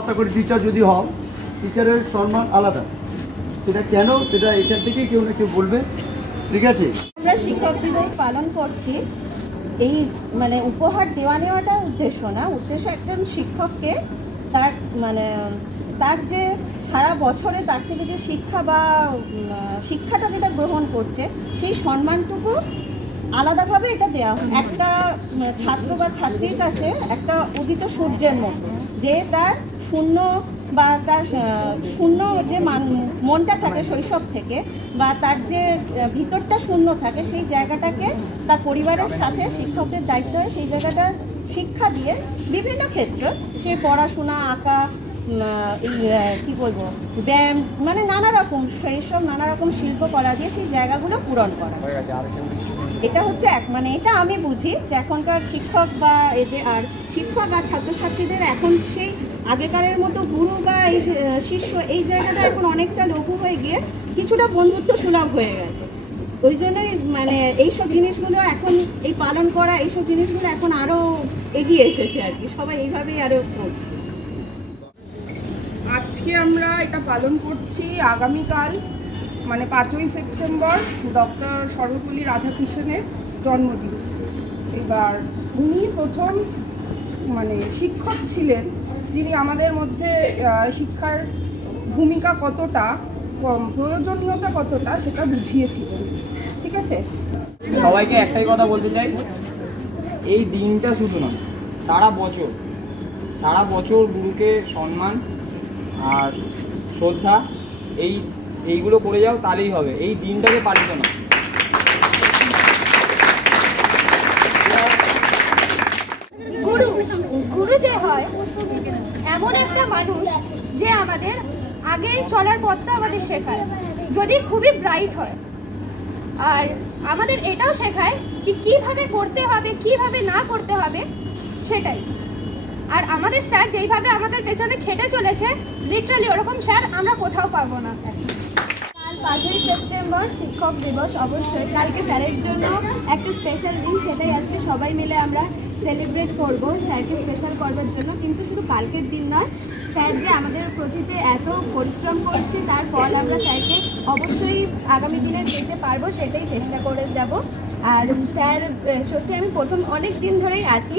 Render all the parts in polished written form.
আশা করি টিচার যদি হও, টিচারের সম্মান আলাদা, সেটা কেন সেটা এখান থেকেই কেউ না কেউ বলবে, ঠিক আছে? আমরা শিক্ষক দিবস পালন করছি, এই মানে উপহার দেওয়া নেওয়াটা উদ্দেশ্য না। উদ্দেশ্য একজন শিক্ষককে তার মানে তার যে সারা বছরে তার থেকে যে শিক্ষা বা শিক্ষাটা যেটা গ্রহণ করছে সেই সম্মানটুকু আলাদাভাবে এটা দেওয়া হয়। একটা ছাত্র বা ছাত্রীর কাছে একটা উদিত সূর্যের মতো, যে তার শূন্য বা তার শূন্য যে মনটা থাকে শৈশব থেকে, বা তার যে ভিতরটা শূন্য থাকে, সেই জায়গাটাকে তার পরিবারের সাথে শিক্ষকদের দায়িত্ব হয় সেই জায়গাটা শিক্ষা দিয়ে বিভিন্ন ক্ষেত্রে, সে পড়াশোনা, আঁকা, কী বলবো, ব্যায়াম, মানে নানা রকম সেইসব নানা রকম শিল্পকলা দিয়ে সেই জায়গাগুলো পূরণ করা। এটা হচ্ছে মানে এটা আমি বুঝি যে এখনকার শিক্ষক বা এদের আর শিক্ষক আর ছাত্রছাত্রীদের এখন সেই আগেকারের মতো গুরু বা এই শিষ্য এই জায়গাটা এখন অনেকটা লঘু হয়ে গিয়ে কিছুটা বন্ধুত্ব সুলভ হয়ে গেছে। ওই জন্যই মানে এইসব জিনিসগুলো এখন এই পালন করা, এইসব জিনিসগুলো এখন আরও এগিয়ে এসেছে আর কি, সবাই এইভাবেই আরও করছে। আজকে আমরা এটা পালন করছি আগামীকাল মানে 5ই সেপ্টেম্বর ডক্টর সর্বপল্লী রাধাকৃষ্ণনের জন্মদিন। এবার উনি প্রথম মানে শিক্ষক ছিলেন যিনি আমাদের মধ্যে শিক্ষার ভূমিকা কতটা, প্রয়োজনীয়তা কতটা সেটা বুঝিয়েছিলেন। ঠিক আছে, সবাইকে একটাই কথা বলতে চাই, এই দিনটা শুধু নয়, সারা বছর গুরুকে সম্মান আর শ্রদ্ধা এইগুলো করে যাও, তাহলেই হবে। এই দিনটাকে পালিত না। গুরু যে হয় এমন একটা মানুষ যে আমাদের আগে চলার পথটা আমাদের শেখায়, যদি খুবই ব্রাইট হয়, আর আমাদের এটাও শেখায় কি কিভাবে করতে হবে, কিভাবে না করতে হবে সেটাই। আর আমাদের স্যার যেইভাবে আমাদের পেছনে খেটে চলেছে, লিটারালি ওরকম স্যার আমরা কোথাও পাবো না। কাল 5ই সেপ্টেম্বর শিক্ষক দিবস, অবশ্যই কালকে স্যারের জন্য একটা স্পেশাল দিন, সেটাই আজকে সবাই মিলে আমরা সেলিব্রেট করব স্যারকে স্পেশাল করবার জন্য। কিন্তু শুধু কালকের দিন নয়, স্যার যে আমাদের প্রতি যে এত পরিশ্রম করছে তার ফল আমরা স্যারকে অবশ্যই আগামী দিনে দিতে পারবো, সেটাই চেষ্টা করে যাব। আর স্যার সত্যি আমি প্রথম অনেক দিন ধরেই আছি,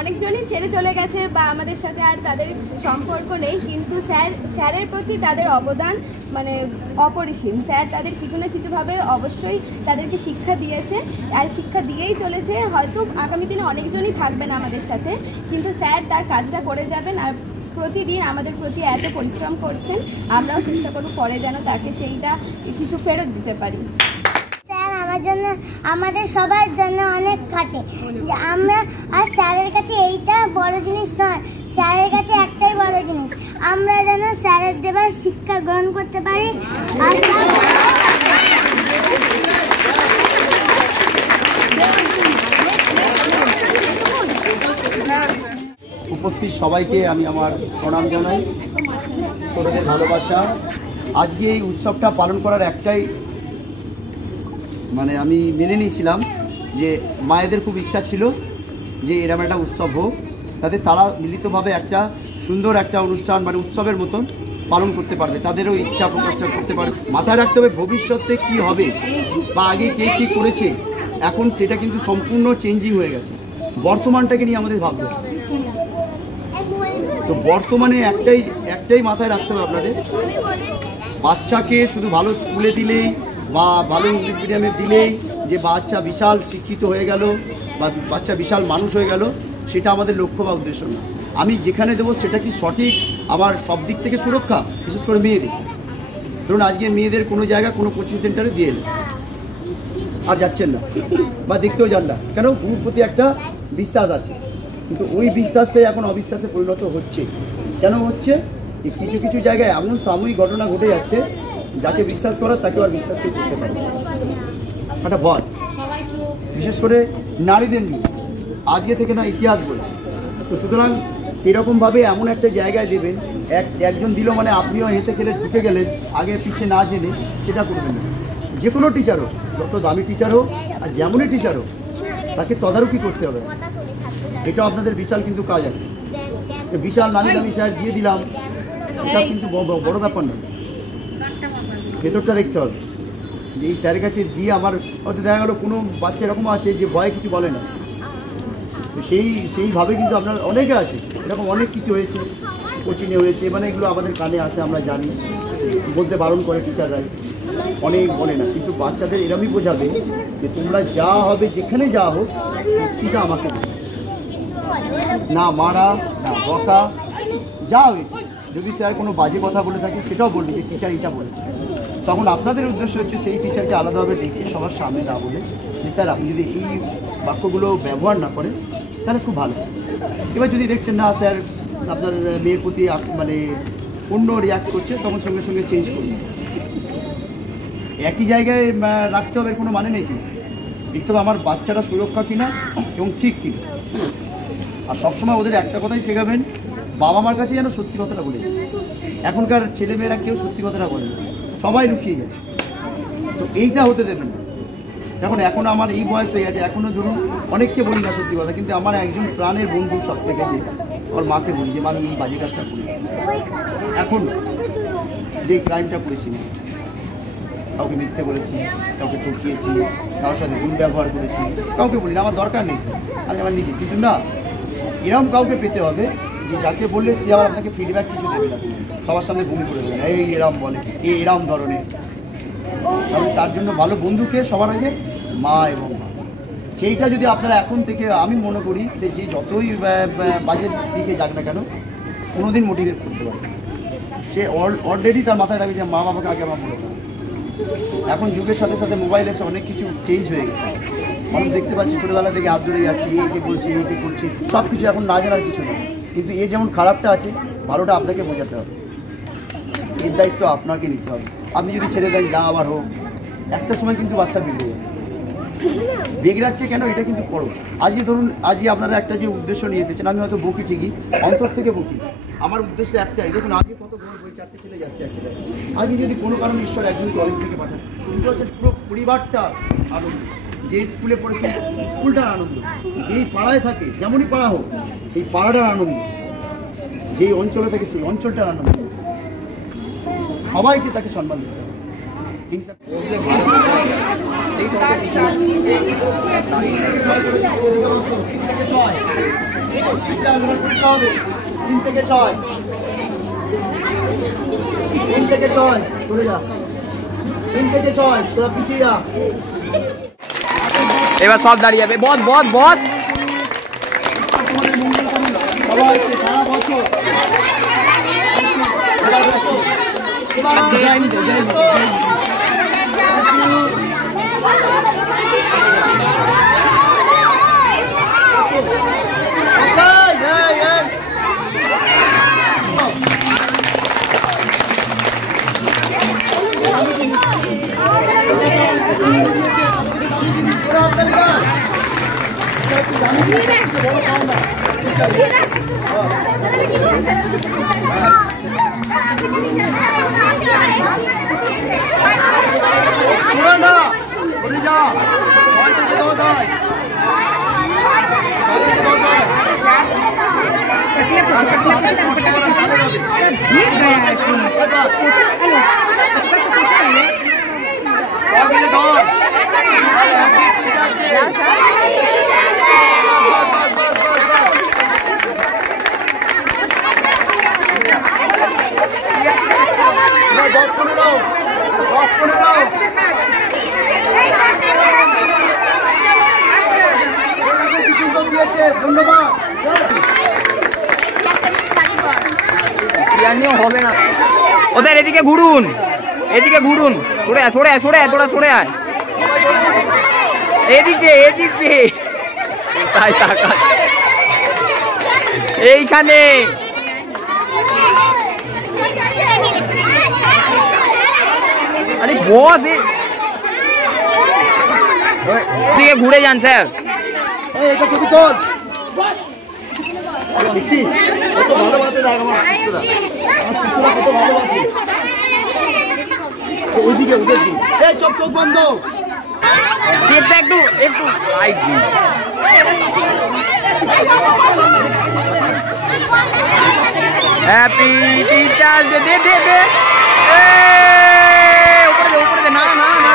অনেকজনই ছেড়ে চলে গেছে বা আমাদের সাথে আর তাদের সম্পর্ক নেই, কিন্তু স্যারের প্রতি তাদের অবদান মানে অপরিসীম। স্যার তাদের কিছু না কিছুভাবে অবশ্যই তাদেরকে শিক্ষা দিয়েছে আর শিক্ষা দিয়েই চলেছে। হয়তো আগামী দিনে অনেকজনই থাকবেন আমাদের সাথে, কিন্তু স্যার তার কাজটা করে যাবেন আর প্রতিদিন আমাদের প্রতি এত পরিশ্রম করছেন, আমরাও চেষ্টা করব পরে যেন তাকে সেইটা কিছু ফেরত দিতে পারি। আমার জন্য, আমাদের সবার জন্য অনেক খাটে, আমরা আর স্যারের কাছে এইটা বড় জিনিস নয়, স্যারের কাছে একটাই বড় জিনিস, আমরা যেন স্যারের দেবার শিক্ষা গ্রহণ করতে পারি। আর উপস্থিত সবাইকে আমি আমার প্রণাম জানাই, ছোটদের ভালোবাসা। আজকে এই উৎসবটা পালন করার একটাই মানে আমি মেনে নিয়েছিলাম যে মায়েদের খুব ইচ্ছা ছিল যে এরকম একটা উৎসব হোক, তাতে তারা মিলিতভাবে একটা সুন্দর একটা অনুষ্ঠান মানে উৎসবের মতন পালন করতে পারবে, তাদেরও ইচ্ছা প্রকাশ করতে পারবে। মাথায় রাখতে হবে ভবিষ্যতে কি হবে বা আগে কে কী করেছে, এখন সেটা কিন্তু সম্পূর্ণ চেঞ্জিং হয়ে গেছে। বর্তমানটাকে নিয়ে আমাদের ভাবতে হবে। তো বর্তমানে একটাই মাথায় রাখতে হবে আপনাদের, বাচ্চাকে শুধু ভালো স্কুলে দিলেই বা ভালো ইংলিশ মিডিয়ামে দিলেই যে বাচ্চা বিশাল শিক্ষিত হয়ে গেল বা বাচ্চা বিশাল মানুষ হয়ে গেল, সেটা আমাদের লক্ষ্য বা উদ্দেশ্য না। আমি যেখানে দেবো সেটা কি সঠিক, আমার সব দিক থেকে সুরক্ষা, বিশেষ করে মেয়েদের। ধরুন আজকে মেয়েদের কোনো জায়গায় কোনো কোচিং সেন্টারে দিয়ে এলেন, আর যাচ্ছেন না বা দেখতেও যান না, কেন? গুরুর প্রতি একটা বিশ্বাস আছে, কিন্তু ওই বিশ্বাসটাই এখন অবিশ্বাসে পরিণত হচ্ছে। কেন হচ্ছে? কিছু কিছু জায়গায় এমন সাময়িক ঘটনা ঘটে যাচ্ছে, যাকে বিশ্বাস করার তাকে আর বিশ্বাস করতে পারে একটা ভয়, বিশেষ করে নারীদের নিয়ে আজকে থেকে না ইতিহাস বলছে। তো সুতরাং সেরকমভাবে এমন একটা জায়গায় দেবেন, একজন দিল মানে আপনিও হেসে খেলে ঢুকে গেলেন আগে পিছিয়ে না জেনে, সেটা করবেন না। যে কোনো টিচার হোক, যত দামি টিচার হোক আর যেমনই টিচার হোক, তাকে তদারকি করতে হবে। এটা আপনাদের বিশাল কিন্তু কাজ আছে। বিশাল নামি দামি স্যার দিয়ে দিলাম, এটা কিন্তু বড় ব্যাপার না। ভেতরটা দেখতে হবে যে এই স্যারের কাছে দিয়ে আমার হয়তো দেখা গেলো কোনো বাচ্চা এরকম আছে যে ভয়ে কিছু বলে না, তো সেইভাবে কিন্তু আপনার অনেকে আছে, এরকম অনেক কিছু হয়েছে, কোচিংয়ে হয়েছে, মানে এগুলো আমাদের কানে আসে, আমরা জানি, বলতে বারণ করে টিচাররাই, অনেক বলে না, কিন্তু বাচ্চাদের এরমই বোঝাবে যে তোমরা যা হবে যেখানে যা হোক সত্যিটা আমাকে না মারা না বকা, যা হয়েছে যদি স্যার কোনো বাজে কথা বলে থাকে সেটাও বলবে যে টিচার এটা বলেছে, তখন আপনাদের উদ্দেশ্য হচ্ছে সেই টিচারকে আলাদাভাবে ডেকে সবার সামনে না বলে যে স্যার আপনি যদি এই বাক্যগুলো ব্যবহার না করেন তাহলে খুব ভালো। এবার যদি দেখছেন না স্যার আপনার মেয়ের প্রতি মানে অন্য রিয়াক্ট করছে, তখন সঙ্গে সঙ্গে চেঞ্জ করুন। একই জায়গায় রাখতে হবে কোনো মানে নেই, কিন্তু দেখতে হবে আমার বাচ্চাটা সুরক্ষা কিনা এবং ঠিক কিনা। আর সবসময় ওদের একটা কথাই শেখাবেন, বাবা মার কাছে যেন সত্যি কথাটা বলে। এখনকার ছেলেমেয়েরা কেউ সত্যি কথাটা বলে না, সবাই লুকিয়ে যায়, তো এইটা হতে দেবেন না। এখন আমার এই বয়স হয়ে গেছে, এখনও ধরুন অনেককে বলি না সত্যি কথা, কিন্তু আমার একজন প্রাণের বন্ধু সব থেকে যে আমার মাকে বলি যে আমি এই বাজে কাজটা করেছি, এখন যে ক্রাইমটা করেছি, কাউকে মিথ্যে বলেছি, কাউকে ঠকিয়েছি, কারোর সাথে দুর্ব্যবহার করেছি, কাউকে বলি না, আমার দরকার নেই, আমি আমার নিজে, কিন্তু না এরকম কাউকে পেতে হবে যে যাকে বললে সে আবার আপনাকে ফিডব্যাক কিছু দেবে না, সবার সামনে ভূমি করে দেবে না, এই এরম বলে, এই এরম ধরনের। কারণ তার জন্য ভালো বন্ধুকে সবার আগে মা এবং মা, সেইটা যদি আপনারা এখন থেকে, আমি মনে করি সে যে যতই বাজের দিকে যাক না কেন কোনোদিন মোটিভেট করতে পারে, সে অলরেডি তার মাথায় থাকবে যে মা বাবাকে আগে আমার বলে দেবে। এখন যুগের সাথে সাথে মোবাইল এসে অনেক কিছু চেঞ্জ হয়ে গেছে, মানুষ দেখতে পাচ্ছি ছোটোবেলা থেকে হাত ধরে যাচ্ছে, এই যে বলছে, এই যে করছে, সব কিছু এখন না জানার কিছু নেই, কিন্তু এর যেমন খারাপটা আছে ভালোটা আপনাকে বোঝাতে হবে, এর দায়িত্ব আপনাকে নিতে হবে। আপনি যদি ছেড়ে দেন যা আবার হোক, একটা সময় কিন্তু বাচ্চা বিগড়ে যাবে। বিগড়াচ্ছে কেন এটা কিন্তু করো। আজকে ধরুন আজকে আপনারা একটা যে উদ্দেশ্য নিয়ে এসেছেন, আমি হয়তো বকি ঠিকই, অন্তর থেকে বকি, আমার উদ্দেশ্য একটাই, দেখুন আজকে কত বই 4টে ছেলে যাচ্ছে একটা জায়গায়, আজকে যদি কোনো কারণে ঈশ্বর একজনকে অলিম্পিকে পাঠান, কিন্তু হচ্ছে পুরো পরিবারটা আনন্দ, যে স্কুলে পড়েছে স্কুলটার আনন্দ, যেই পাড়ায় থাকে যেমনই পাড়া হোক সেই পাড়াটার আনন্দ, যেই অঞ্চলে থাকে সেই অঞ্চলটার আনন্দ, সবাইকে তাকে সম্মান দিতে হবে। এবার সব দাঁড়িয়ে যাবে, বস বস বস, সবাইকে সারা বছর হবে না। ও স্যার এদিকে ঘুরুন, এদিকে ঘুরুন, সরে আয় সরে আয় সরে আয়, তোরা সরে আয়, এদিকে এদিকে, তাই তাকাচ্ছে এইখানে। আরে বস এদিকে ঘুরে যান স্যার। এটা ছবি তোল, দেখছি কত ভালোবাসে, দেখ আমার শিশুরা, আমার শিশুরা কত ভালোবাসে। ওইদিকে ওদের দিন, এই চোখ চোখ বন্ধ, একটু একটু লাইট দিন। Happy teachers day. দে দে দে, উপরে দে, উপরে দে। না না না,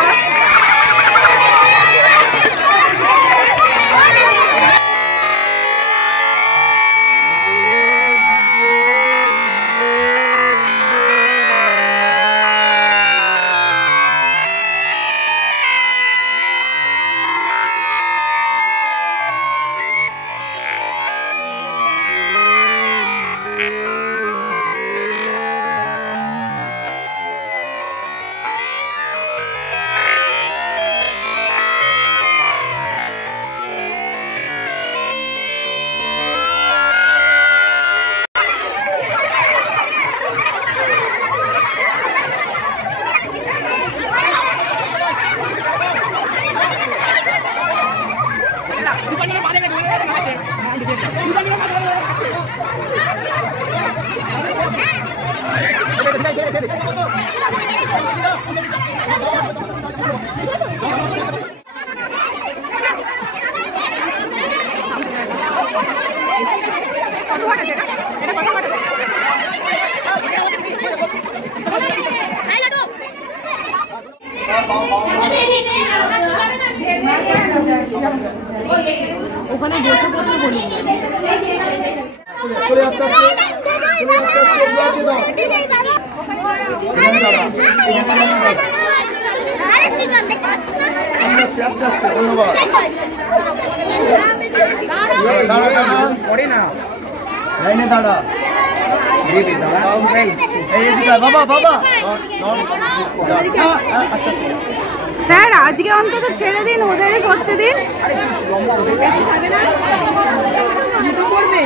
ওখানে বসে পড়তে বলি। চলে আসতে ধন্যবাদ। দাঁড়া দাঁড়া, পড়ে না। লাইনে দাঁড়া। বাবা বাবা, স্যার আজকে অন্তত ছেড়ে দিন, ওদেরই করতে দিন। খাবে না, দুটো করবে।